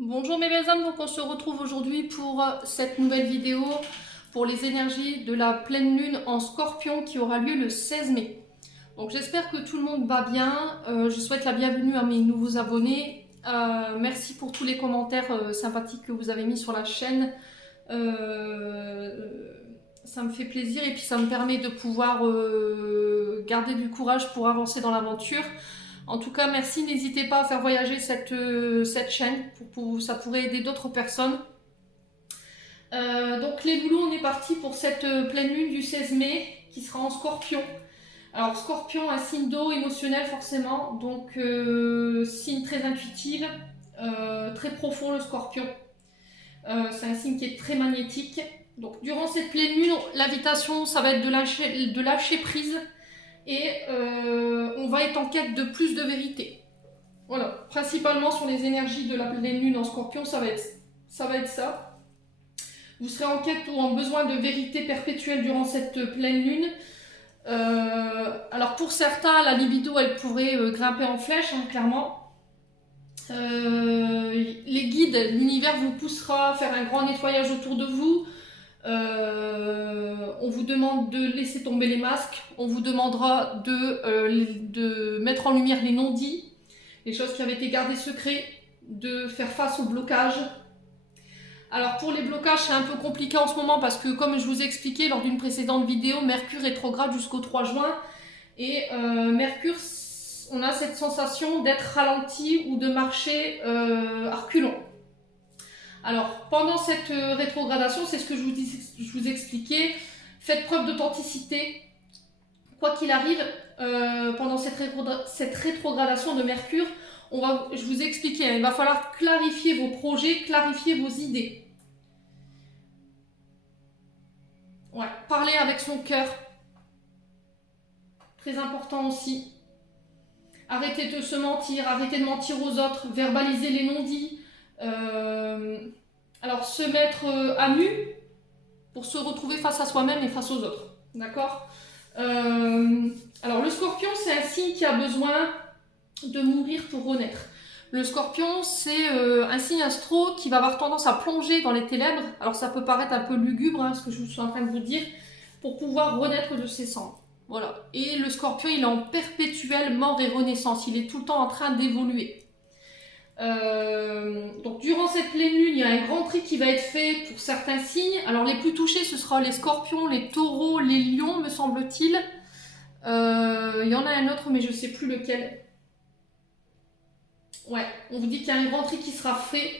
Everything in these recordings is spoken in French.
Bonjour mes belles âmes, donc on se retrouve aujourd'hui pour cette nouvelle vidéo pour les énergies de la pleine lune en Scorpion qui aura lieu le 16 mai. Donc j'espère que tout le monde va bien, je souhaite la bienvenue à mes nouveaux abonnés. Merci pour tous les commentaires sympathiques que vous avez mis sur la chaîne. Ça me fait plaisir et puis ça me permet de pouvoir garder du courage pour avancer dans l'aventure. En tout cas, merci, n'hésitez pas à faire voyager cette chaîne, ça pourrait aider d'autres personnes. Donc les loulous, on est parti pour cette pleine lune du 16 mai qui sera en Scorpion. Alors Scorpion, un signe d'eau émotionnel forcément, donc signe très intuitif, très profond le Scorpion. C'est un signe qui est très magnétique. Donc durant cette pleine lune, l'invitation, ça va être de lâcher prise et on va être en quête de plus de vérité. Voilà, principalement sur les énergies de la pleine lune en Scorpion, ça va être ça. Vous serez en quête ou en besoin de vérité perpétuelle durant cette pleine lune. Alors pour certains, la libido, elle pourrait grimper en flèche, hein, clairement. Les guides, l'univers vous poussera à faire un grand nettoyage autour de vous. On vous demande de laisser tomber les masques, on vous demandera de mettre en lumière les non-dits, les choses qui avaient été gardées secrets, de faire face aux blocages. Alors pour les blocages, c'est un peu compliqué en ce moment parce que comme je vous ai expliqué lors d'une précédente vidéo, Mercure rétrograde jusqu'au 3 juin et Mercure, on a cette sensation d'être ralenti ou de marcher à reculons. Alors, pendant cette rétrogradation, c'est ce que je vous expliquais, faites preuve d'authenticité. Quoi qu'il arrive, pendant cette rétrogradation de Mercure, je vous ai expliqué, hein, il va falloir clarifier vos projets, clarifier vos idées. Ouais, parler avec son cœur. Très important aussi. Arrêtez de se mentir, arrêtez de mentir aux autres, verbaliser les non-dits. Alors se mettre à nu pour se retrouver face à soi-même et face aux autres. D'accord. Alors le Scorpion, c'est un signe qui a besoin de mourir pour renaître. Le Scorpion, c'est un signe astro qui va avoir tendance à plonger dans les ténèbres. Alors ça peut paraître un peu lugubre, hein, ce que je suis en train de vous dire, pour pouvoir renaître de ses cendres. Voilà. Et le Scorpion, il est en perpétuelle mort et renaissance. Il est tout le temps en train d'évoluer. Donc durant cette pleine lune, il y a un grand tri qui va être fait pour certains signes. Alors les plus touchés, ce sera les scorpions, les taureaux, les lions, me semble-t-il. Il y en a un autre, mais je ne sais plus lequel. Ouais, on vous dit qu'il y a un grand tri qui sera fait.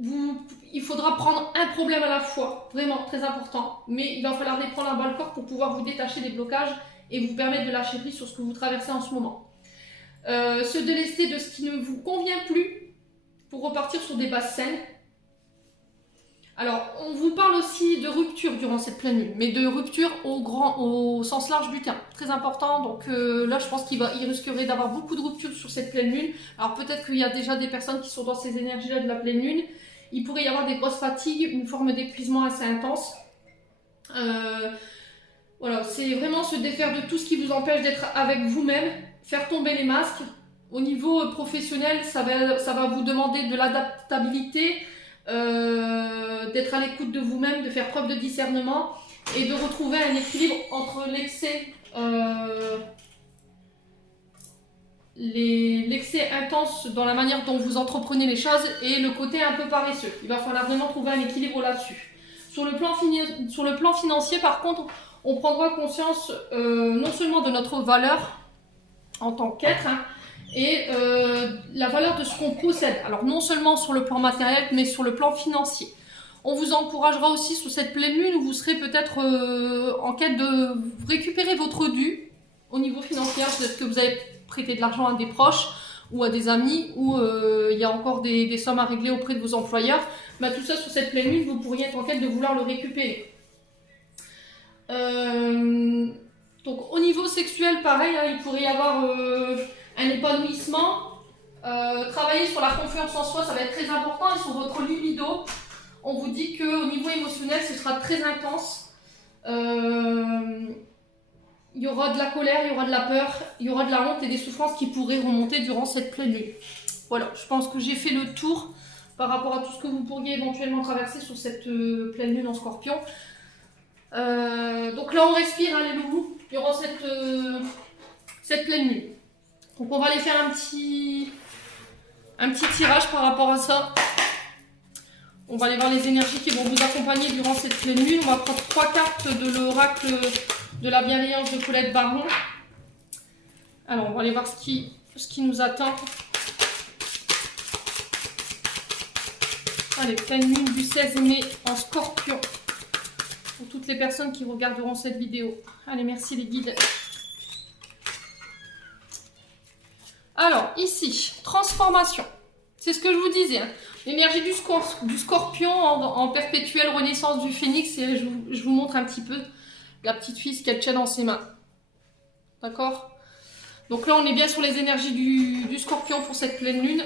Il faudra prendre un problème à la fois, vraiment très important. Mais il va falloir les prendre à bas le corps pour pouvoir vous détacher des blocages et vous permettre de lâcher prise sur ce que vous traversez en ce moment. Se délester de ce qui ne vous convient plus pour repartir sur des bases saines. Alors, on vous parle aussi de rupture durant cette pleine lune, mais de rupture au sens large du terme. Très important, donc là je pense qu'il risquerait d'avoir beaucoup de ruptures sur cette pleine lune. Alors peut-être qu'il y a déjà des personnes qui sont dans ces énergies-là de la pleine lune. Il pourrait y avoir des grosses fatigues, une forme d'épuisement assez intense. Voilà, c'est vraiment se défaire de tout ce qui vous empêche d'être avec vous-même, faire tomber les masques. Au niveau professionnel, ça va vous demander de l'adaptabilité, d'être à l'écoute de vous-même, de faire preuve de discernement et de retrouver un équilibre entre l'excès intense dans la manière dont vous entreprenez les choses et le côté un peu paresseux. Il va falloir vraiment trouver un équilibre là-dessus. Sur le plan financier, par contre, on prendra conscience non seulement de notre valeur en tant qu'être, hein, et la valeur de ce qu'on possède. Alors non seulement sur le plan matériel, mais sur le plan financier. On vous encouragera aussi sur cette pleine lune où vous serez peut-être en quête de récupérer votre dû au niveau financier. Peut-être que vous avez prêté de l'argent à des proches ou à des amis, ou il y a encore des sommes à régler auprès de vos employeurs. Bah, tout ça sur cette pleine lune, vous pourriez être en quête de vouloir le récupérer. Donc au niveau sexuel, pareil, hein, il pourrait y avoir un épanouissement. Travailler sur la confiance en soi, ça va être très important, et sur votre libido. On vous dit qu'au niveau émotionnel, ce sera très intense. Il y aura de la colère, il y aura de la peur, il y aura de la honte et des souffrances qui pourraient remonter durant cette pleine lune. Voilà, je pense que j'ai fait le tour par rapport à tout ce que vous pourriez éventuellement traverser sur cette pleine lune en Scorpion. Donc là, on respire, hein, les loulous, durant cette pleine lune. Donc on va aller faire un petit tirage par rapport à ça. On va aller voir les énergies qui vont vous accompagner durant cette pleine lune. On va prendre 3 cartes de l'oracle de la bienveillance de Colette Baron. Alors, on va aller voir ce qui nous attend. Allez, pleine lune du 16 mai en Scorpion. Pour toutes les personnes qui regarderont cette vidéo. Allez, merci les guides. Alors, ici, transformation. C'est ce que je vous disais. Hein. L'énergie du Scorpion en perpétuelle renaissance du phénix. Et je vous montre un petit peu la petite fille, ce qu'elle tient dans ses mains. D'accord? Donc là, on est bien sur les énergies du Scorpion pour cette pleine lune.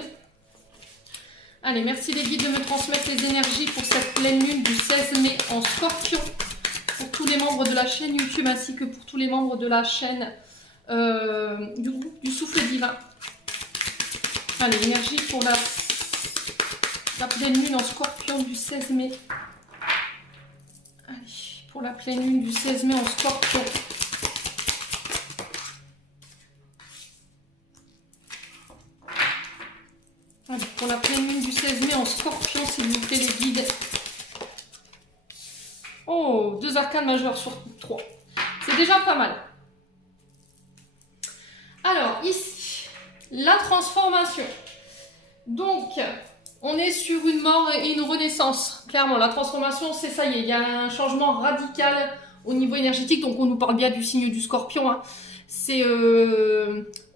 Allez, merci les guides de me transmettre les énergies pour cette pleine lune du 16 mai en Scorpion. Pour tous les membres de la chaîne YouTube ainsi que pour tous les membres de la chaîne du souffle divin. Allez, l'énergie pour la pleine lune en Scorpion du 16 mai. Allez, pour la pleine lune du 16 mai en Scorpion. Allez, pour la pleine lune du 16 mai en Scorpion, s'il vous plaît, les guides. Oh, 2 arcanes majeures sur 3. C'est déjà pas mal. Alors, ici, la transformation. Donc, on est sur une mort et une renaissance. Clairement, la transformation, c'est ça y est. Il y a un changement radical au niveau énergétique. Donc, on nous parle bien du signe du Scorpion. Hein. C'est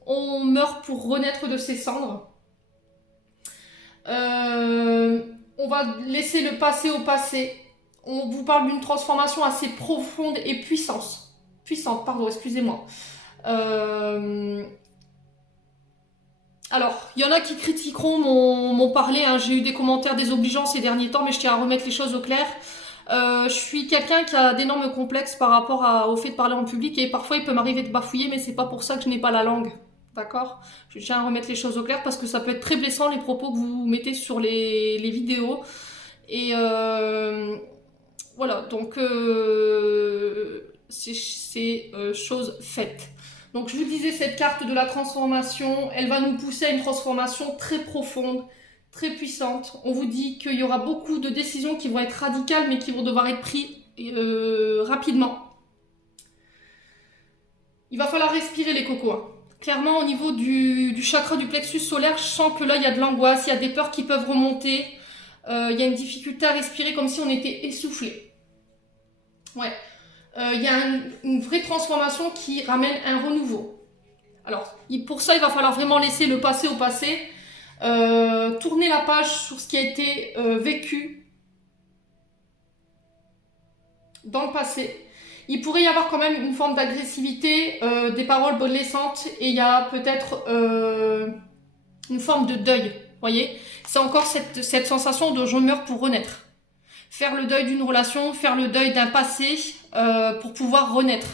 on meurt pour renaître de ses cendres. On va laisser le passé au passé. On vous parle d'une transformation assez profonde et puissante, pardon, excusez-moi. Alors, il y en a qui critiqueront mon parler, hein. J'ai eu des commentaires désobligeants ces derniers temps, mais je tiens à remettre les choses au clair. Je suis quelqu'un qui a d'énormes complexes par rapport au fait de parler en public, et parfois il peut m'arriver de bafouiller, mais c'est pas pour ça que je n'ai pas la langue. D'accord? Je tiens à remettre les choses au clair parce que ça peut être très blessant les propos que vous mettez sur les vidéos. Et voilà, donc c'est chose faite. Donc je vous disais, cette carte de la transformation, elle va nous pousser à une transformation très profonde, très puissante. On vous dit qu'il y aura beaucoup de décisions qui vont être radicales mais qui vont devoir être prises rapidement. Il va falloir respirer les cocos. Hein. Clairement, au niveau du chakra du plexus solaire, je sens que là, il y a de l'angoisse, il y a des peurs qui peuvent remonter. Il y a une difficulté à respirer comme si on était essoufflé. Ouais. Il y a une vraie transformation qui ramène un renouveau. Alors, pour ça, il va falloir vraiment laisser le passé au passé. Tourner la page sur ce qui a été vécu dans le passé. Il pourrait y avoir quand même une forme d'agressivité, des paroles blessantes, et il y a peut-être une forme de deuil, voyez. C'est encore cette sensation de je meurs pour renaître. Faire le deuil d'une relation, faire le deuil d'un passé pour pouvoir renaître.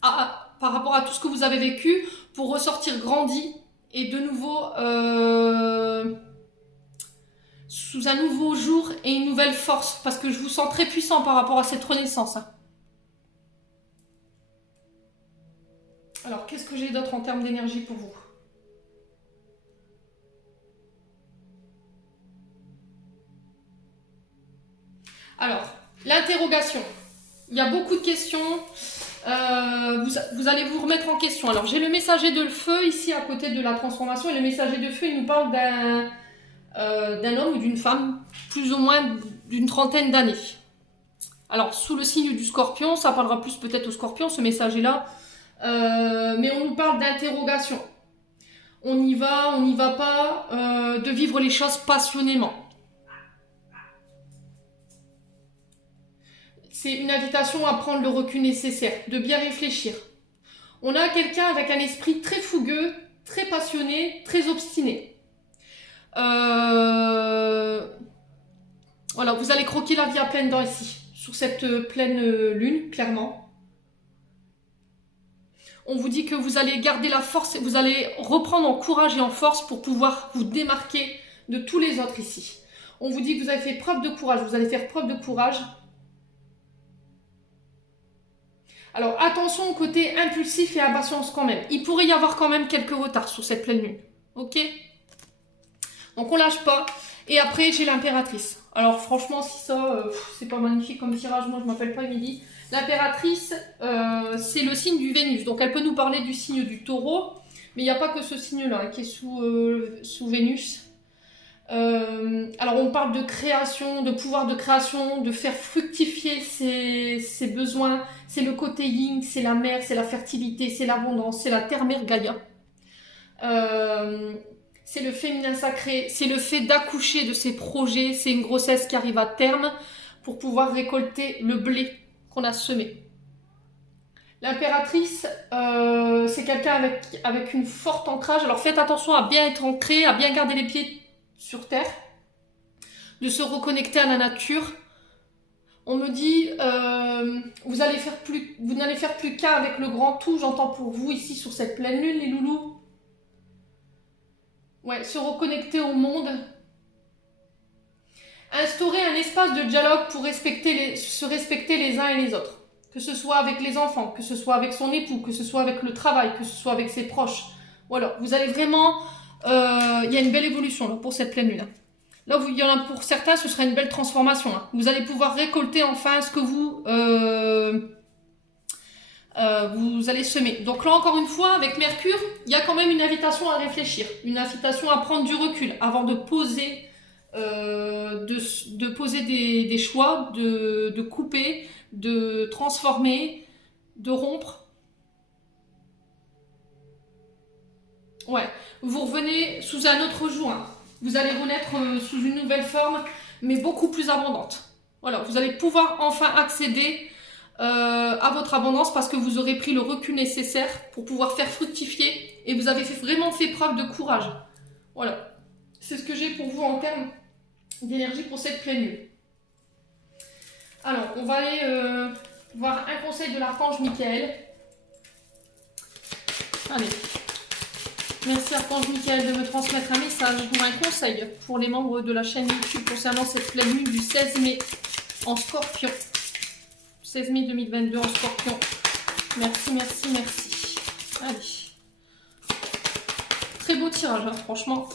Par rapport à tout ce que vous avez vécu, pour ressortir grandi et de nouveau sous un nouveau jour et une nouvelle force. Parce que je vous sens très puissant par rapport à cette renaissance. Hein. Alors, qu'est-ce que j'ai d'autre en termes d'énergie pour vous? Alors, l'interrogation. Il y a beaucoup de questions. Vous allez vous remettre en question. Alors, j'ai le messager de feu ici à côté de la transformation. Et le messager de feu, il nous parle d'un homme ou d'une femme, plus ou moins d'une trentaine d'années. Alors, sous le signe du Scorpion, ça parlera plus peut-être au Scorpion, ce messager-là. Mais on nous parle d'interrogation. On y va pas, de vivre les choses passionnément. C'est une invitation à prendre le recul nécessaire, de bien réfléchir. On a quelqu'un avec un esprit très fougueux, très passionné, très obstiné. Voilà, vous allez croquer la vie à pleines dents ici, sur cette pleine lune, clairement. On vous dit que vous allez garder la force, vous allez reprendre en courage et en force pour pouvoir vous démarquer de tous les autres ici. On vous dit que vous avez fait preuve de courage, vous allez faire preuve de courage. Alors attention au côté impulsif et impatience quand même. Il pourrait y avoir quand même quelques retards sur cette pleine lune. Ok? Donc on lâche pas. Et après j'ai l'impératrice. Alors franchement si ça, c'est pas magnifique comme tirage, moi je m'appelle pas Émilie. L'impératrice, c'est le signe du Vénus. Donc elle peut nous parler du signe du taureau. Mais il n'y a pas que ce signe-là qui est sous Vénus. Alors on parle de création, de pouvoir de création, de faire fructifier ses besoins. C'est le côté yin, c'est la mer, c'est la fertilité, c'est l'abondance, c'est la terre-mère Gaïa. C'est le féminin sacré, c'est le fait d'accoucher de ses projets, c'est une grossesse qui arrive à terme pour pouvoir récolter le blé qu'on a semé. L'impératrice, c'est quelqu'un avec une forte ancrage. Alors faites attention à bien être ancré, à bien garder les pieds sur terre, de se reconnecter à la nature. On me dit, vous n'allez faire plus qu'un avec le grand tout, j'entends pour vous ici sur cette pleine lune, les loulous. Ouais, se reconnecter au monde. Instaurer un espace de dialogue pour se respecter les uns et les autres. Que ce soit avec les enfants, que ce soit avec son époux, que ce soit avec le travail, que ce soit avec ses proches. Voilà, vous allez vraiment... Il y a une belle évolution là, pour cette pleine lune. Là, il y en a pour certains, ce sera une belle transformation. Hein. Vous allez pouvoir récolter enfin ce que vous allez semer. Donc là, encore une fois, avec Mercure, il y a quand même une invitation à réfléchir, une invitation à prendre du recul avant de poser, des choix, de couper, de transformer, de rompre. Ouais, vous revenez sous un autre jour. Hein. Vous allez renaître sous une nouvelle forme, mais beaucoup plus abondante. Voilà, vous allez pouvoir enfin accéder à votre abondance parce que vous aurez pris le recul nécessaire pour pouvoir faire fructifier et vous avez vraiment fait preuve de courage. Voilà, c'est ce que j'ai pour vous en termes d'énergie pour cette pleine lune. Alors, on va aller voir un conseil de l'archange Michael. Allez. Merci Archange Michael de me transmettre un message ou un conseil pour les membres de la chaîne YouTube concernant cette pleine lune du 16 mai en Scorpion. 16 mai 2022 en Scorpion. Merci, merci, merci. Allez. Très beau tirage, hein, franchement.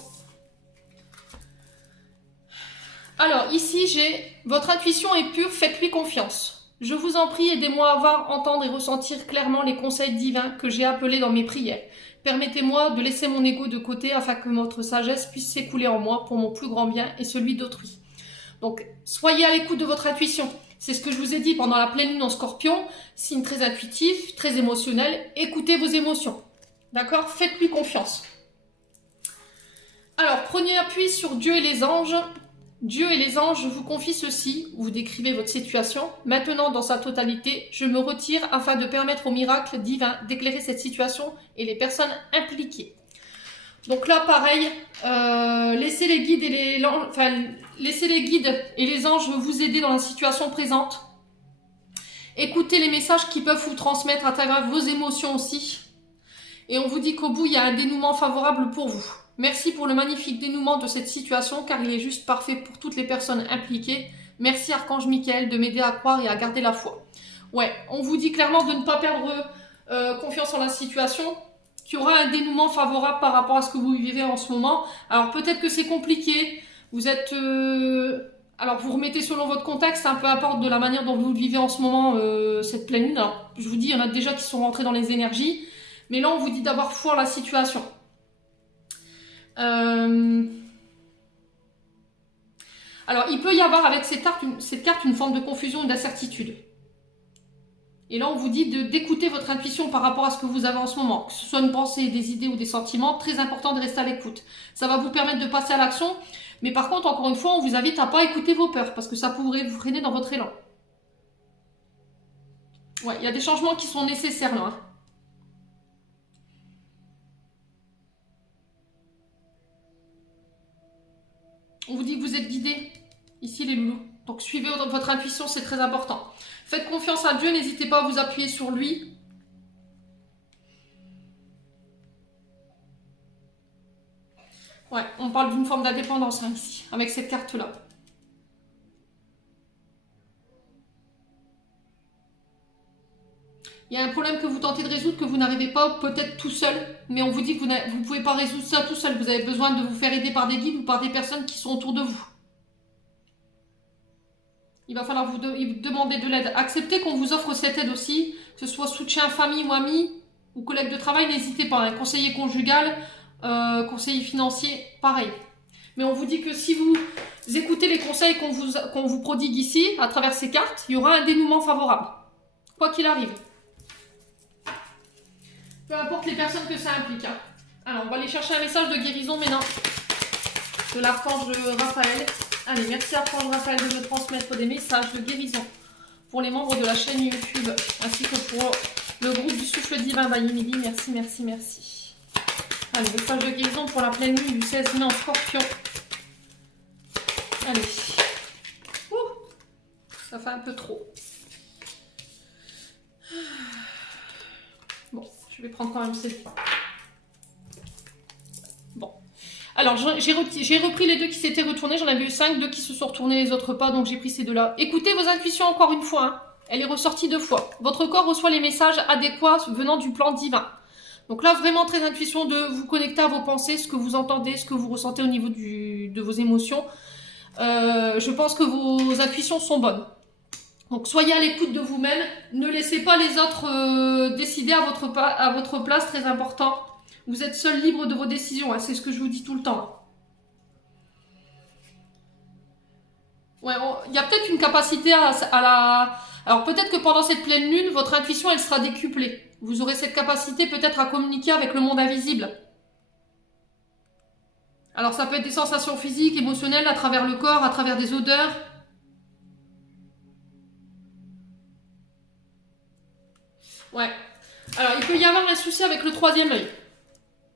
Alors, ici, j'ai votre intuition est pure, faites-lui confiance. Je vous en prie, aidez-moi à voir, entendre et ressentir clairement les conseils divins que j'ai appelés dans mes prières. Permettez-moi de laisser mon ego de côté afin que votre sagesse puisse s'écouler en moi pour mon plus grand bien et celui d'autrui. Donc, soyez à l'écoute de votre intuition. C'est ce que je vous ai dit pendant la pleine lune en Scorpion. Signe très intuitif, très émotionnel. Écoutez vos émotions. D'accord? Faites-lui confiance. Alors, prenez appui sur Dieu et les anges. Dieu et les anges, je vous confie ceci, vous décrivez votre situation. Maintenant, dans sa totalité, je me retire afin de permettre au miracle divin d'éclairer cette situation et les personnes impliquées. Donc là, pareil, laissez les guides et les anges vous aider dans la situation présente. Écoutez les messages qui peuvent vous transmettre à travers vos émotions aussi. Et on vous dit qu'au bout, il y a un dénouement favorable pour vous. Merci pour le magnifique dénouement de cette situation car il est juste parfait pour toutes les personnes impliquées. Merci Archange Michael de m'aider à croire et à garder la foi. Ouais, on vous dit clairement de ne pas perdre confiance en la situation, qu'il y aura un dénouement favorable par rapport à ce que vous vivez en ce moment. Alors peut-être que c'est compliqué, vous êtes... alors vous remettez selon votre contexte, peu importe de la manière dont vous vivez en ce moment cette pleine lune. Alors je vous dis, il y en a déjà qui sont rentrés dans les énergies, mais là on vous dit d'avoir foi en la situation. Alors, il peut y avoir avec cette carte une forme de confusion et d'incertitude. Et là, on vous dit d'écouter votre intuition par rapport à ce que vous avez en ce moment. Que ce soit une pensée, des idées ou des sentiments, très important de rester à l'écoute. Ça va vous permettre de passer à l'action. Mais par contre, encore une fois, on vous invite à ne pas écouter vos peurs parce que ça pourrait vous freiner dans votre élan. Ouais, il y a des changements qui sont nécessaires là. Hein. On vous dit que vous êtes guidés, ici les loulous. Donc suivez votre intuition, c'est très important. Faites confiance à Dieu, n'hésitez pas à vous appuyer sur lui. Ouais, on parle d'une forme d'indépendance hein, ici, avec cette carte-là. Il y a un problème que vous tentez de résoudre, que vous n'arrivez pas, peut-être tout seul, mais on vous dit que vous ne pouvez pas résoudre ça tout seul. Vous avez besoin de vous faire aider par des guides ou par des personnes qui sont autour de vous. Il va falloir vous demander de l'aide. Acceptez qu'on vous offre cette aide aussi, que ce soit soutien famille ou amis ou collègue de travail, n'hésitez pas. Hein. Conseiller conjugal, conseiller financier, pareil. Mais on vous dit que si vous écoutez les conseils qu'on vous prodigue ici, à travers ces cartes, il y aura un dénouement favorable. Quoi qu'il arrive. Peu importe les personnes que ça implique. Hein. Alors, on va aller chercher un message de guérison maintenant de l'archange Raphaël. Allez, merci Archange Raphaël de me transmettre des messages de guérison pour les membres de la chaîne YouTube, ainsi que pour le groupe du Souffle Divin by Emily. Merci, merci, merci. Allez, message de guérison pour la pleine lune du 16 mai en Scorpion. Allez. Ouh, ça fait un peu trop. Bon, je vais prendre quand même ces... Bon. Alors, j'ai repris les deux qui s'étaient retournés. J'en avais eu 5, 2 qui se sont retournés, les autres pas. Donc, j'ai pris ces deux-là. Écoutez vos intuitions encore une fois. Hein. Elle est ressortie 2 fois. Votre corps reçoit les messages adéquats venant du plan divin. Donc là, vraiment très intuition de vous connecter à vos pensées, ce que vous entendez, ce que vous ressentez au niveau de vos émotions. Je pense que vos intuitions sont bonnes. Donc, soyez à l'écoute de vous-même. Ne laissez pas les autres décider à votre place, très important. Vous êtes seul libre de vos décisions, hein, c'est ce que je vous dis tout le temps. Ouais, il y a peut-être une capacité à la... Alors peut-être que pendant cette pleine lune, votre intuition, elle sera décuplée. Vous aurez cette capacité peut-être à communiquer avec le monde invisible. Alors ça peut être des sensations physiques, émotionnelles, à travers le corps, à travers des odeurs. Ouais. Alors il peut y avoir un souci avec le 3e œil.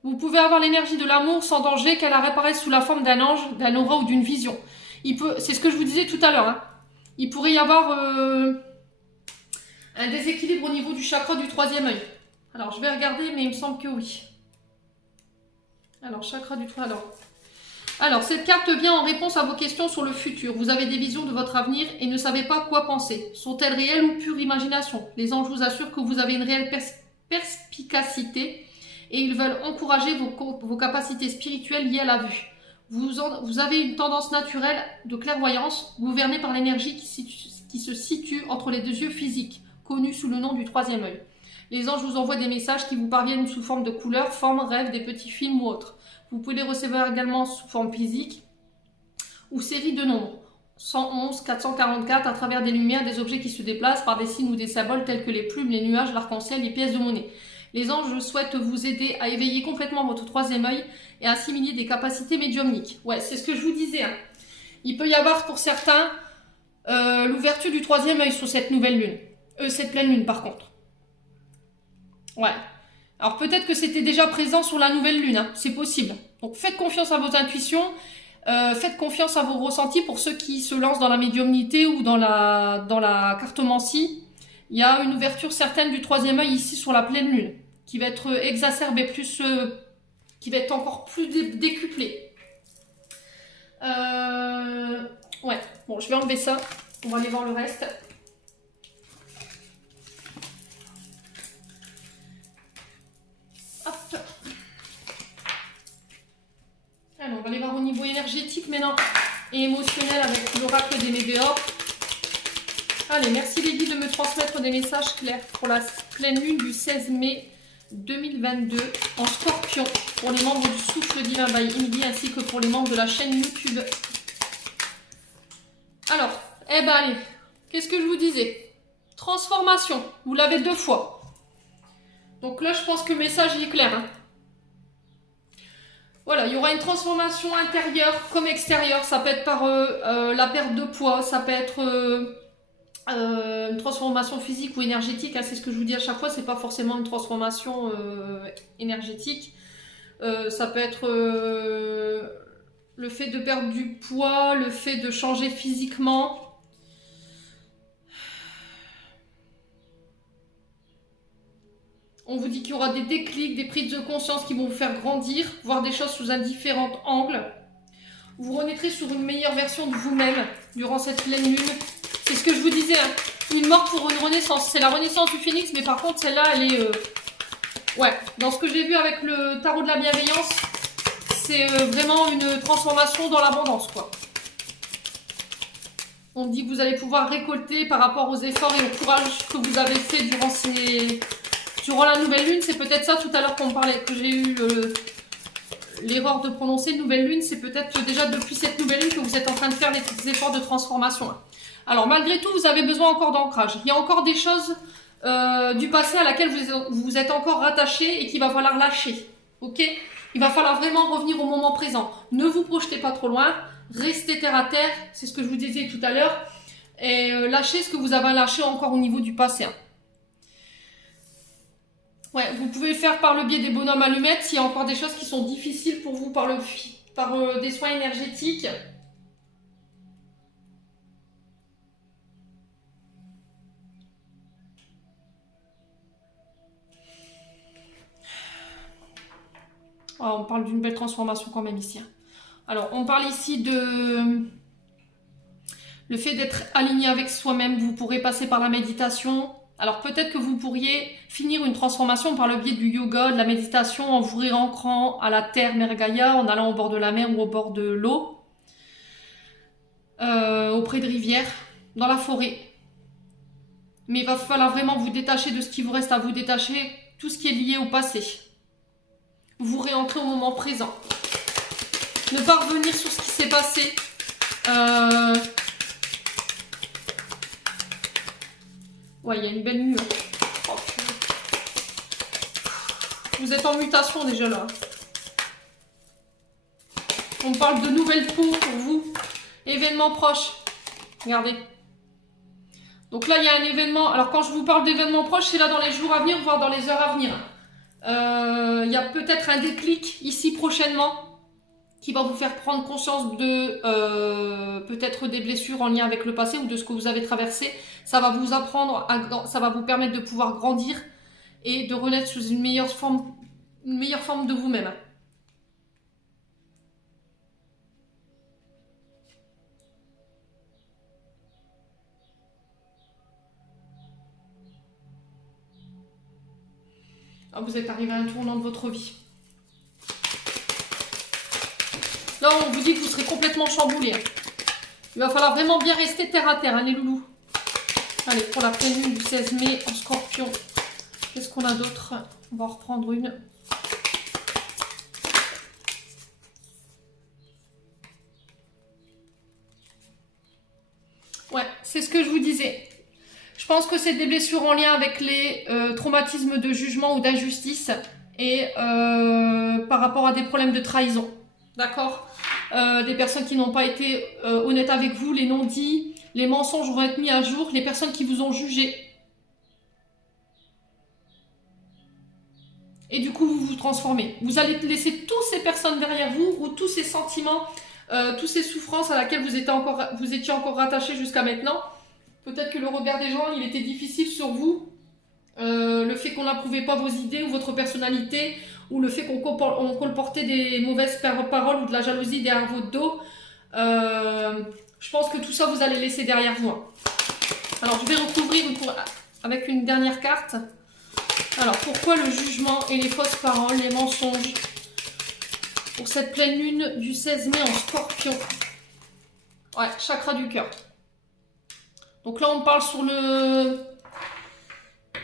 Vous pouvez avoir l'énergie de l'amour sans danger qu'elle apparaisse sous la forme d'un ange, d'un aura ou d'une vision. C'est ce que je vous disais tout à l'heure. Hein. Il pourrait y avoir un déséquilibre au niveau du chakra du 3e œil. Alors, je vais regarder, mais il me semble que oui. Alors, chakra du 3... Alors, cette carte vient en réponse à vos questions sur le futur. Vous avez des visions de votre avenir et ne savez pas quoi penser. Sont-elles réelles ou pure imagination? Les anges vous assurent que vous avez une réelle perspicacité et ils veulent encourager vos capacités spirituelles liées à la vue. Vous avez une tendance naturelle de clairvoyance, gouvernée par l'énergie qui se situe entre les 2 yeux physiques, connus sous le nom du 3e œil. Les anges vous envoient des messages qui vous parviennent sous forme de couleurs, formes, rêves, des petits films ou autres. Vous pouvez les recevoir également sous forme physique ou série de nombres. 111, 444, à travers des lumières, des objets qui se déplacent par des signes ou des symboles tels que les plumes, les nuages, l'arc-en-ciel, les pièces de monnaie. Les anges souhaitent vous aider à éveiller complètement votre 3e œil et à assimiler des capacités médiumniques. Ouais, c'est ce que je vous disais. Hein. Il peut y avoir pour certains l'ouverture du 3e œil sur cette nouvelle lune. Cette pleine lune par contre. Ouais. Alors peut-être que c'était déjà présent sur la nouvelle lune. Hein. C'est possible. Donc faites confiance à vos intuitions. Faites confiance à vos ressentis pour ceux qui se lancent dans la médiumnité ou dans la cartomancie. Il y a une ouverture certaine du 3e œil ici sur la pleine lune, qui va être exacerbée, qui va être encore plus décuplée. Ouais, bon, je vais enlever ça. On va aller voir le reste. Hop. Alors, on va aller voir au niveau énergétique maintenant et émotionnel avec l'oracle des météores. Allez, merci les guides de me transmettre des messages clairs pour la pleine lune du 16 mai 2022 en Scorpion pour les membres du Souffle Divin by Emily ainsi que pour les membres de la chaîne YouTube. Alors, eh ben allez, qu'est-ce que je vous disais? Transformation, vous l'avez 2 fois. Donc là, je pense que le message il est clair. Hein. Voilà, il y aura une transformation intérieure comme extérieure. Ça peut être par la perte de poids, ça peut être... une transformation physique ou énergétique, hein, c'est ce que je vous dis à chaque fois, c'est pas forcément une transformation énergétique. Ça peut être le fait de perdre du poids, le fait de changer physiquement. On vous dit qu'il y aura des déclics, des prises de conscience qui vont vous faire grandir, voir des choses sous un différent angle. Vous renaîtrez sur une meilleure version de vous-même durant cette pleine lune. C'est ce que je vous disais, hein. Une mort pour une renaissance. C'est la renaissance du phénix, mais par contre, celle-là, elle est... Ouais, dans ce que j'ai vu avec le tarot de la bienveillance, c'est vraiment une transformation dans l'abondance, quoi. On dit que vous allez pouvoir récolter par rapport aux efforts et au courage que vous avez fait durant la nouvelle lune. C'est peut-être ça tout à l'heure qu'on parlait, que j'ai eu l'erreur de prononcer nouvelle lune. C'est peut-être déjà depuis cette nouvelle lune que vous êtes en train de faire les efforts de transformation. Alors malgré tout, vous avez besoin encore d'ancrage. Il y a encore des choses du passé à laquelle vous êtes encore rattaché et qu'il va falloir lâcher. Ok? Il va falloir vraiment revenir au moment présent. Ne vous projetez pas trop loin. Restez terre à terre. C'est ce que je vous disais tout à l'heure. Et lâchez ce que vous avez lâché encore au niveau du passé. Ouais, vous pouvez le faire par le biais des bonhommes allumettes s'il y a encore des choses qui sont difficiles pour vous par des soins énergétiques. Oh, on parle d'une belle transformation quand même ici. Alors, on parle ici de le fait d'être aligné avec soi-même. Vous pourrez passer par la méditation. Alors, peut-être que vous pourriez finir une transformation par le biais du yoga, de la méditation, en vous réancrant à la terre Mère Gaïa, en allant au bord de la mer ou au bord de l'eau, auprès de rivières, dans la forêt. Mais il va falloir vraiment vous détacher de ce qui vous reste à vous détacher, tout ce qui est lié au passé. Vous réancrer au moment présent. Ne pas revenir sur ce qui s'est passé. Ouais, il y a une belle mue. Oh, vous êtes en mutation déjà là. On parle de nouvelles peaux pour vous. Événement proche. Regardez. Donc là, il y a un événement. Alors quand je vous parle d'événement proche, c'est là dans les jours à venir, voire dans les heures à venir. Il y a peut-être un déclic ici prochainement qui va vous faire prendre conscience de peut-être des blessures en lien avec le passé ou de ce que vous avez traversé. Ça va vous apprendre, ça va vous permettre de pouvoir grandir et de renaître sous une meilleure forme de vous-même. Vous êtes arrivé à un tournant de votre vie. Là, on vous dit que vous serez complètement chamboulé. Il va falloir vraiment bien rester terre à terre, hein, les loulous. Allez, pour la pleine lune du 16 mai en Scorpion, qu'est-ce qu'on a d'autre? On va en reprendre une. Ouais, c'est ce que je vous disais. Je pense que c'est des blessures en lien avec les traumatismes de jugement ou d'injustice et par rapport à des problèmes de trahison. D'accord? Des personnes qui n'ont pas été honnêtes avec vous, les non-dits, les mensonges vont être mis à jour, les personnes qui vous ont jugé. Et du coup, vous vous transformez. Vous allez laisser toutes ces personnes derrière vous ou tous ces sentiments, toutes ces souffrances à laquelle vous étiez encore rattaché jusqu'à maintenant. Peut-être que le regard des gens, il était difficile sur vous. Le fait qu'on n'approuvait pas vos idées ou votre personnalité, ou le fait qu'on colportait des mauvaises paroles ou de la jalousie derrière votre dos. Je pense que tout ça, vous allez laisser derrière vous. Alors, je vais recouvrir avec une dernière carte. Alors, pourquoi le jugement et les fausses paroles, les mensonges pour cette pleine lune du 16 mai en Scorpion? Ouais, chakra du cœur. Donc là, on parle sur le...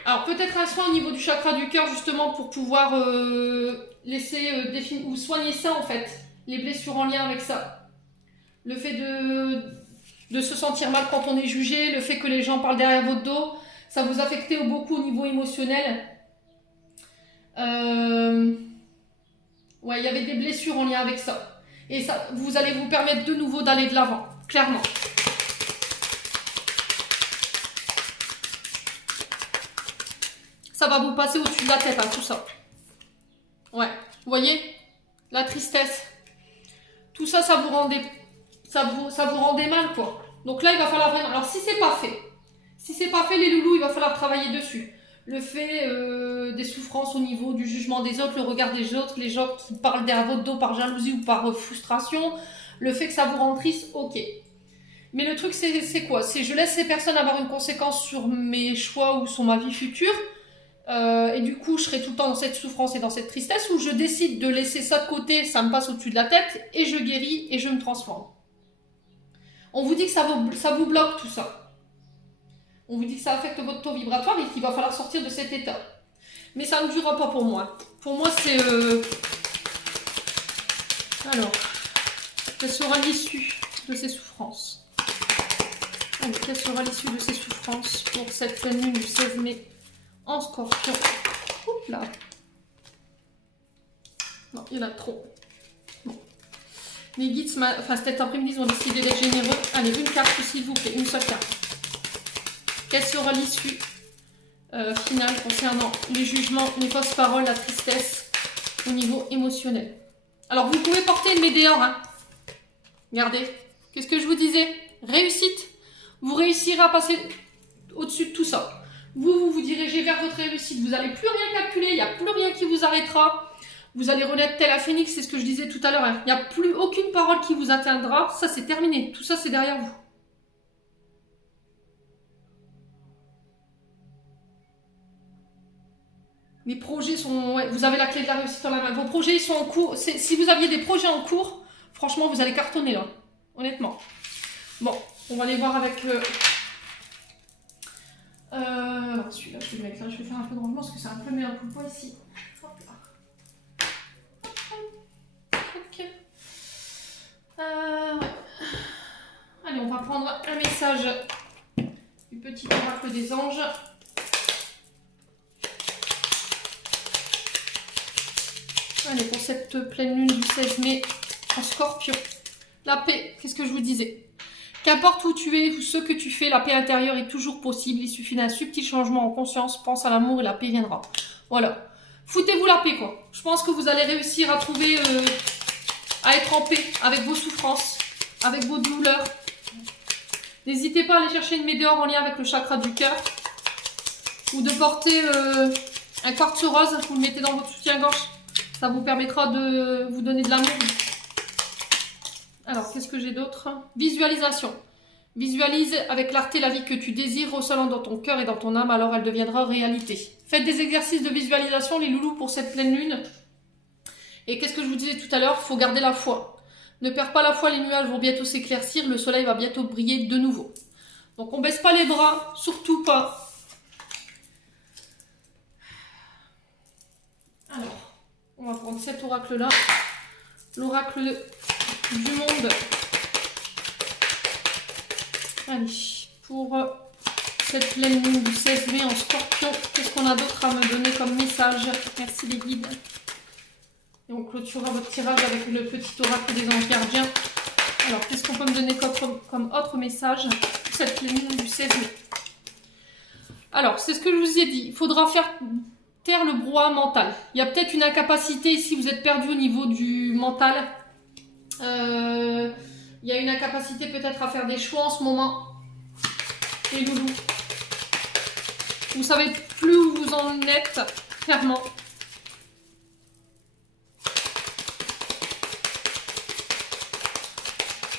Alors, peut-être un soin au niveau du chakra du cœur, justement, pour pouvoir laisser définir ou soigner ça, en fait. Les blessures en lien avec ça. Le fait de se sentir mal quand on est jugé, le fait que les gens parlent derrière votre dos, ça vous affectait beaucoup au niveau émotionnel. Ouais, il y avait des blessures en lien avec ça. Et ça, vous allez vous permettre de nouveau d'aller de l'avant, clairement. Ça va vous passer au-dessus de la tête, hein, tout ça. Ouais, vous voyez? La tristesse. Tout ça, ça vous rendait mal, quoi. Donc là, il va falloir vraiment... Alors, si c'est pas fait, les loulous, il va falloir travailler dessus. Le fait des souffrances au niveau du jugement des autres, le regard des autres, les gens qui parlent derrière votre dos par jalousie ou par frustration, le fait que ça vous rend triste, ok. Mais le truc, c'est quoi? C'est je laisse ces personnes avoir une conséquence sur mes choix ou sur ma vie future. Et du coup, je serai tout le temps dans cette souffrance et dans cette tristesse, ou je décide de laisser ça de côté, ça me passe au-dessus de la tête, et je guéris et je me transforme. On vous dit que ça vous bloque tout ça. On vous dit que ça affecte votre taux vibratoire et qu'il va falloir sortir de cet état. Mais ça ne durera pas pour moi. Pour moi, c'est... Alors, quelle sera l'issue de ces souffrances? Allez, quelle sera l'issue de ces souffrances pour cette pleine lune du 16 mai en Scorpion? Oups là. Non, il y en a trop. Bon. Les guides, cet après-midi, ils ont décidé d'être généreux. Allez, une carte s'il vous plaît, une seule carte. Quelle sera l'issue finale concernant les jugements, les fausses paroles, la tristesse au niveau émotionnel? Alors, vous pouvez porter une météore. Hein. Regardez. Qu'est-ce que je vous disais? Réussite. Vous réussirez à passer au-dessus de tout ça. Vous dirigez vers votre réussite. Vous n'allez plus rien calculer. Il n'y a plus rien qui vous arrêtera. Vous allez renaître tel un phénix. C'est ce que je disais tout à l'heure. Hein. Il n'y a plus aucune parole qui vous atteindra. Ça, c'est terminé. Tout ça, c'est derrière vous. Les projets sont... Ouais, vous avez la clé de la réussite dans la main. Vos projets, ils sont en cours. Si vous aviez des projets en cours, franchement, vous allez cartonner là. Honnêtement. Bon, on va aller voir avec... Alors celui-là, je vais le mettre là. Je vais faire un peu de rangement parce que c'est un peu mis un coup de poing ici. Hop là. Ok. Ouais. Allez, on va prendre un message du petit oracle des anges. Allez, pour cette pleine lune du 16 mai en Scorpion. La paix, qu'est-ce que je vous disais? Qu'importe où tu es ou ce que tu fais, la paix intérieure est toujours possible. Il suffit d'un subtil changement en conscience. Pense à l'amour et la paix viendra. Voilà. Foutez-vous la paix, quoi. Je pense que vous allez réussir à trouver... à être en paix avec vos souffrances, avec vos douleurs. N'hésitez pas à aller chercher une météore en lien avec le chakra du cœur. Ou de porter un quartz rose. Vous le mettez dans votre soutien-gorge. Ça vous permettra de vous donner de l'amour. Alors, qu'est-ce que j'ai d'autre? Visualisation. Visualise avec clarté la vie que tu désires, ressent dans ton cœur et dans ton âme, alors elle deviendra réalité. Faites des exercices de visualisation, les loulous, pour cette pleine lune. Et qu'est-ce que je vous disais tout à l'heure? Il faut garder la foi. Ne perds pas la foi, les nuages vont bientôt s'éclaircir, le soleil va bientôt briller de nouveau. Donc, on baisse pas les bras, surtout pas. Alors... On va prendre cet oracle-là, l'oracle du monde. Allez, pour cette pleine lune du 16 mai en Scorpion, qu'est-ce qu'on a d'autre à me donner comme message? Merci les guides. Et on clôturera votre tirage avec le petit oracle des anges gardiens. Alors, qu'est-ce qu'on peut me donner comme autre message pour cette pleine lune du 16 mai? Alors, c'est ce que je vous ai dit. Il faudra faire... le brouhaha mental. Il y a peut-être une incapacité ici, vous êtes perdu au niveau du mental. Il y a une incapacité peut-être à faire des choix en ce moment. Les loulous. Vous savez plus où vous en êtes, clairement.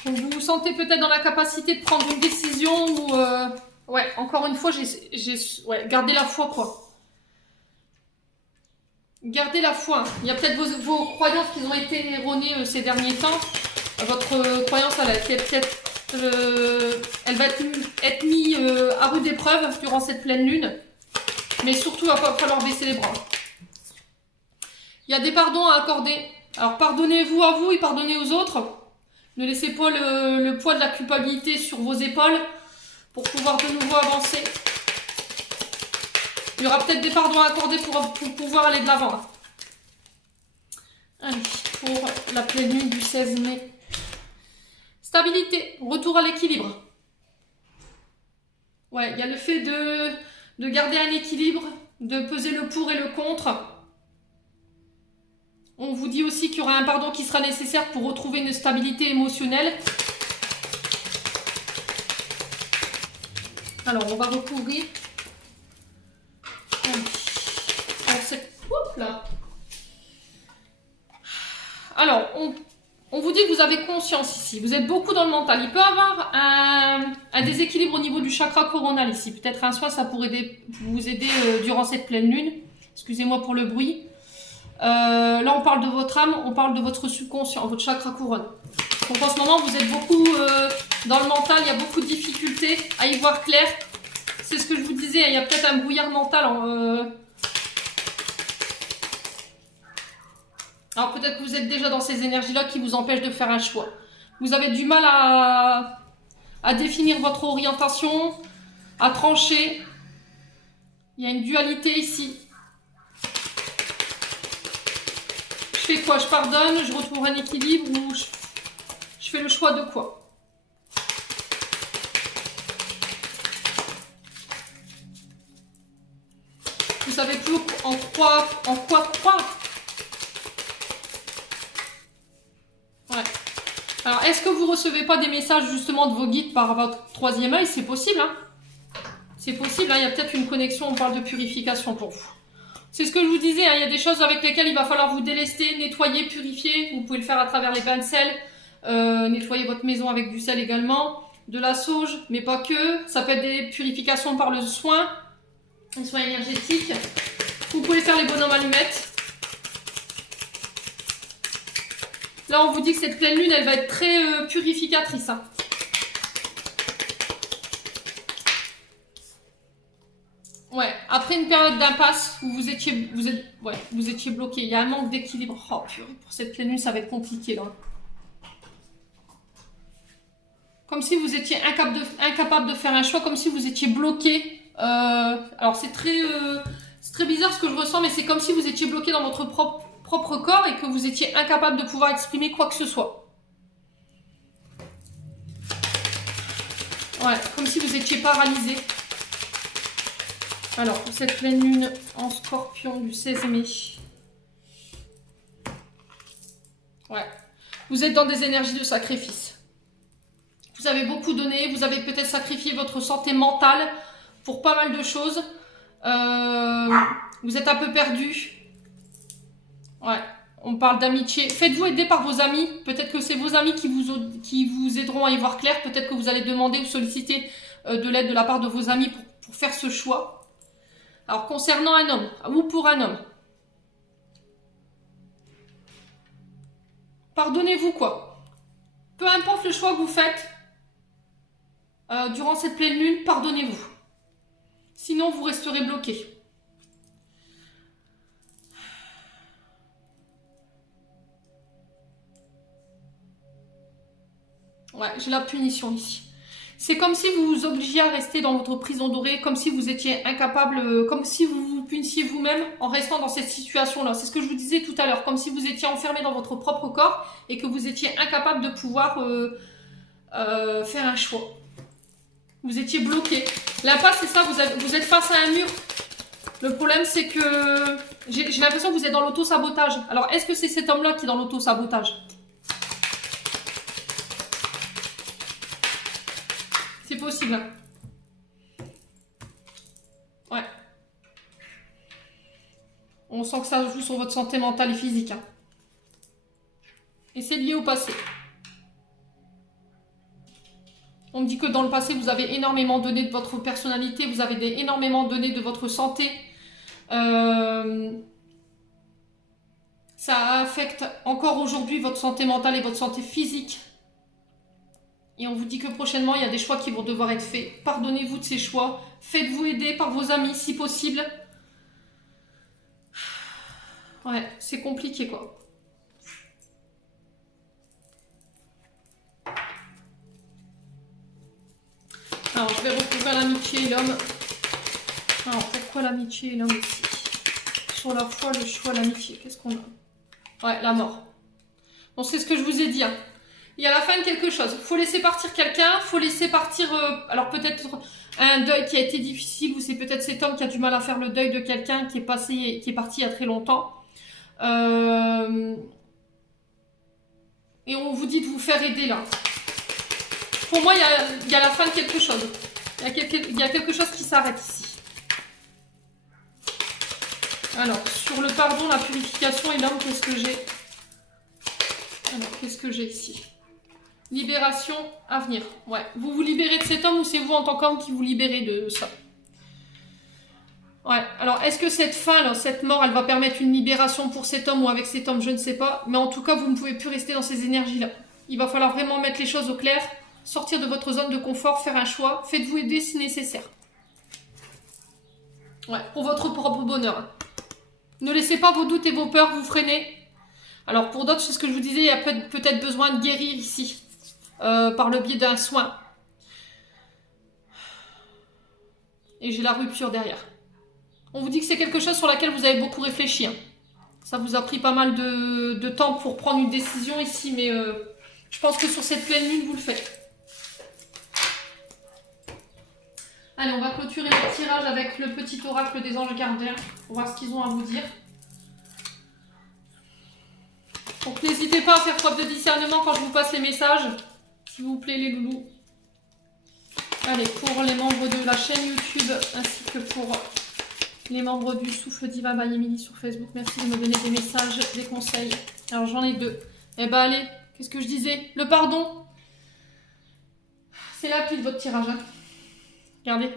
Donc vous vous sentez peut-être dans la capacité de prendre une décision ou... Ouais, encore une fois, ouais, gardez la foi, quoi. Gardez la foi. Il y a peut-être vos croyances qui ont été erronées ces derniers temps. Votre croyance, elle va être mise à rude épreuve durant cette pleine lune. Mais surtout, il va falloir baisser les bras. Il y a des pardons à accorder. Alors, pardonnez-vous à vous et pardonnez aux autres. Ne laissez pas le poids de la culpabilité sur vos épaules pour pouvoir de nouveau avancer. Il y aura peut-être des pardons à accorder pour pouvoir aller de l'avant. Allez, pour la pleine lune du 16 mai. Stabilité, retour à l'équilibre. Ouais, il y a le fait de garder un équilibre, de peser le pour et le contre. On vous dit aussi qu'il y aura un pardon qui sera nécessaire pour retrouver une stabilité émotionnelle. Alors, on va recouvrir. Alors, on vous dit dit que vous avez conscience ici. Vous êtes beaucoup dans le mental. Il peut y avoir un déséquilibre au niveau du chakra coronal ici. Peut-être un soin, ça pourrait vous aider durant cette pleine lune. Excusez-moi pour le bruit. Là, on parle de votre âme, on parle de votre subconscient, votre chakra couronne. Donc en ce moment, vous êtes beaucoup dans le mental. Il y a beaucoup de difficultés à y voir clair. C'est ce que je vous disais. Il y a peut-être un brouillard mental. Alors peut-être que vous êtes déjà dans ces énergies-là qui vous empêchent de faire un choix. Vous avez du mal à définir votre orientation, à trancher. Il y a une dualité ici. Je fais quoi? Je pardonne, je retrouve un équilibre ou je fais le choix de quoi? Vous savez plus en quoi croire. Ouais. Alors, est-ce que vous ne recevez pas des messages justement de vos guides par votre troisième œil? C'est possible, hein? C'est possible, hein? Il y a peut-être une connexion, on parle de purification pour vous. C'est ce que je vous disais, hein? Il y a des choses avec lesquelles il va falloir vous délester, nettoyer, purifier. Vous pouvez le faire à travers les bains de sel, nettoyer votre maison avec du sel également, de la sauge, mais pas que. Ça peut être des purifications par le soin, un soin énergétique. Vous pouvez faire les bonhommes allumettes. Là, on vous dit que cette pleine lune, elle va être très purificatrice. Hein. Ouais, après une période d'impasse où vous étiez bloqué, il y a un manque d'équilibre. Oh purée, pour cette pleine lune, ça va être compliqué là. Comme si vous étiez incapable de faire un choix, comme si vous étiez bloqué. Alors c'est très bizarre ce que je ressens, mais c'est comme si vous étiez bloqué dans votre propre corps et que vous étiez incapable de pouvoir exprimer quoi que ce soit. Ouais, comme si vous étiez paralysé. Alors, pour cette pleine lune en Scorpion du 16 mai. Ouais. Vous êtes dans des énergies de sacrifice. Vous avez beaucoup donné, vous avez peut-être sacrifié votre santé mentale pour pas mal de choses. Vous êtes un peu perdu. Ouais, on parle d'amitié. Faites-vous aider par vos amis. Peut-être que c'est vos amis qui vous aideront à y voir clair. Peut-être que vous allez demander ou solliciter de l'aide de la part de vos amis pour faire ce choix. Alors, concernant un homme, ou pour un homme, pardonnez-vous quoi. Peu importe le choix que vous faites durant cette pleine lune, pardonnez-vous. Sinon, vous resterez bloqué. Ouais, j'ai la punition ici. C'est comme si vous vous obligiez à rester dans votre prison dorée, comme si vous étiez incapable, comme si vous vous punissiez vous-même en restant dans cette situation-là. C'est ce que je vous disais tout à l'heure, comme si vous étiez enfermé dans votre propre corps et que vous étiez incapable de pouvoir faire un choix. Vous étiez bloqué. L'impasse, c'est ça, vous êtes face à un mur. Le problème, c'est que j'ai l'impression que vous êtes dans l'auto-sabotage. Alors, est-ce que c'est cet homme-là qui est dans l'auto-sabotage ? C'est possible. Ouais. On sent que ça joue sur votre santé mentale et physique. Hein. Et c'est lié au passé. On me dit que dans le passé, vous avez énormément donné de votre personnalité, vous avez énormément donné de votre santé. Ça affecte encore aujourd'hui votre santé mentale et votre santé physique. Et on vous dit que prochainement, il y a des choix qui vont devoir être faits. Pardonnez-vous de ces choix. Faites-vous aider par vos amis si possible. Ouais, c'est compliqué quoi. Alors, je vais recouvrir l'amitié et l'homme. Alors, pourquoi l'amitié et l'homme ici? Sur la foi, le choix, l'amitié. Qu'est-ce qu'on a? Ouais, la mort. Bon, c'est ce que je vous ai dit. Hein. Il y a la fin de quelque chose. Il faut laisser partir quelqu'un. Il faut laisser partir... alors, peut-être un deuil qui a été difficile. Ou c'est peut-être cet homme qui a du mal à faire le deuil de quelqu'un qui est parti il y a très longtemps. Et on vous dit de vous faire aider, là. Pour moi, il y a la fin de quelque chose. Il y a quelque chose qui s'arrête ici. Alors, sur le pardon, la purification et l'homme, qu'est-ce que j'ai? Alors, qu'est-ce que j'ai ici? Libération à venir. Ouais. Vous vous libérez de cet homme ou c'est vous en tant qu'homme qui vous libérez de ça? Ouais. Alors, est-ce que cette fin, là, cette mort, elle va permettre une libération pour cet homme ou avec cet homme? Je ne sais pas. Mais en tout cas, vous ne pouvez plus rester dans ces énergies-là. Il va falloir vraiment mettre les choses au clair, sortir de votre zone de confort, faire un choix. Faites-vous aider si nécessaire. Ouais. Pour votre propre bonheur. Ne laissez pas vos doutes et vos peurs vous freiner. Alors, pour d'autres, c'est ce que je vous disais, il y a peut-être besoin de guérir ici. Par le biais d'un soin. Et j'ai la rupture derrière. On vous dit que c'est quelque chose sur laquelle vous avez beaucoup réfléchi. Hein. Ça vous a pris pas mal de temps pour prendre une décision ici, mais je pense que sur cette pleine lune, vous le faites. Allez, on va clôturer le tirage avec le petit oracle des anges gardiens pour voir ce qu'ils ont à vous dire. Donc n'hésitez pas à faire preuve de discernement quand je vous passe les messages. S'il vous plaît, les loulous. Allez, pour les membres de la chaîne YouTube, ainsi que pour les membres du Souffle Divin by Emily sur Facebook, merci de me donner des messages, des conseils. Alors, j'en ai 2. Eh ben, allez, qu'est-ce que je disais? Le pardon. C'est la pile, votre tirage. Hein. Regardez.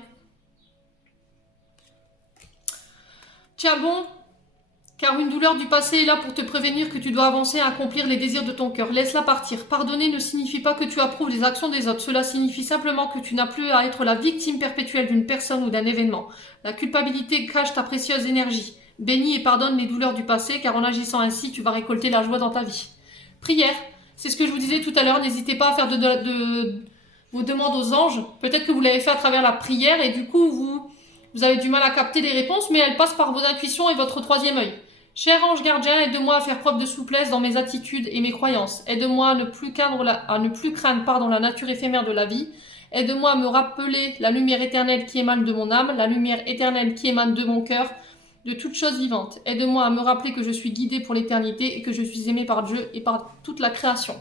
Tiens bon. Car une douleur du passé est là pour te prévenir que tu dois avancer à accomplir les désirs de ton cœur. Laisse-la partir. Pardonner ne signifie pas que tu approuves les actions des autres. Cela signifie simplement que tu n'as plus à être la victime perpétuelle d'une personne ou d'un événement. La culpabilité cache ta précieuse énergie. Bénis et pardonne les douleurs du passé, car en agissant ainsi, tu vas récolter la joie dans ta vie. Prière. C'est ce que je vous disais tout à l'heure. N'hésitez pas à faire vos demandes aux anges. Peut-être que vous l'avez fait à travers la prière et du coup, vous avez du mal à capter les réponses, mais elles passent par vos intuitions et votre troisième œil. Cher ange gardien, aide-moi à faire preuve de souplesse dans mes attitudes et mes croyances. Aide-moi à ne plus craindre la nature éphémère de la vie. Aide-moi à me rappeler la lumière éternelle qui émane de mon âme, la lumière éternelle qui émane de mon cœur, de toute chose vivante. Aide-moi à me rappeler que je suis guidée pour l'éternité et que je suis aimée par Dieu et par toute la création.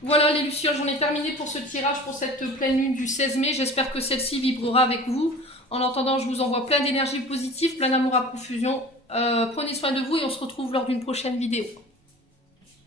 Voilà les lucioles, j'en ai terminé pour ce tirage pour cette pleine lune du 16 mai. J'espère que celle-ci vibrera avec vous. En attendant, je vous envoie plein d'énergie positive, plein d'amour à profusion. Prenez soin de vous et on se retrouve lors d'une prochaine vidéo.